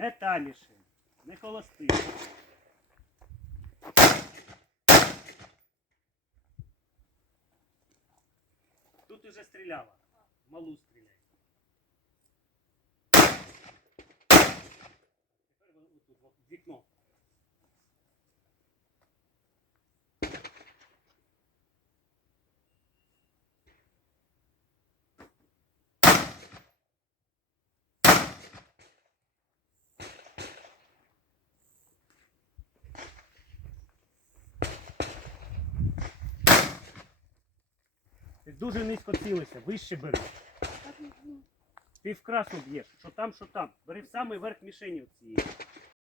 Не таміше, не холости. Тут уже стріляла. Малу стріляє. Тепер тут вікно. Ти дуже низько цілися, вище бери. Ти вкрасно б'єш, що там, що там. Бери в самий верх мішені цієї.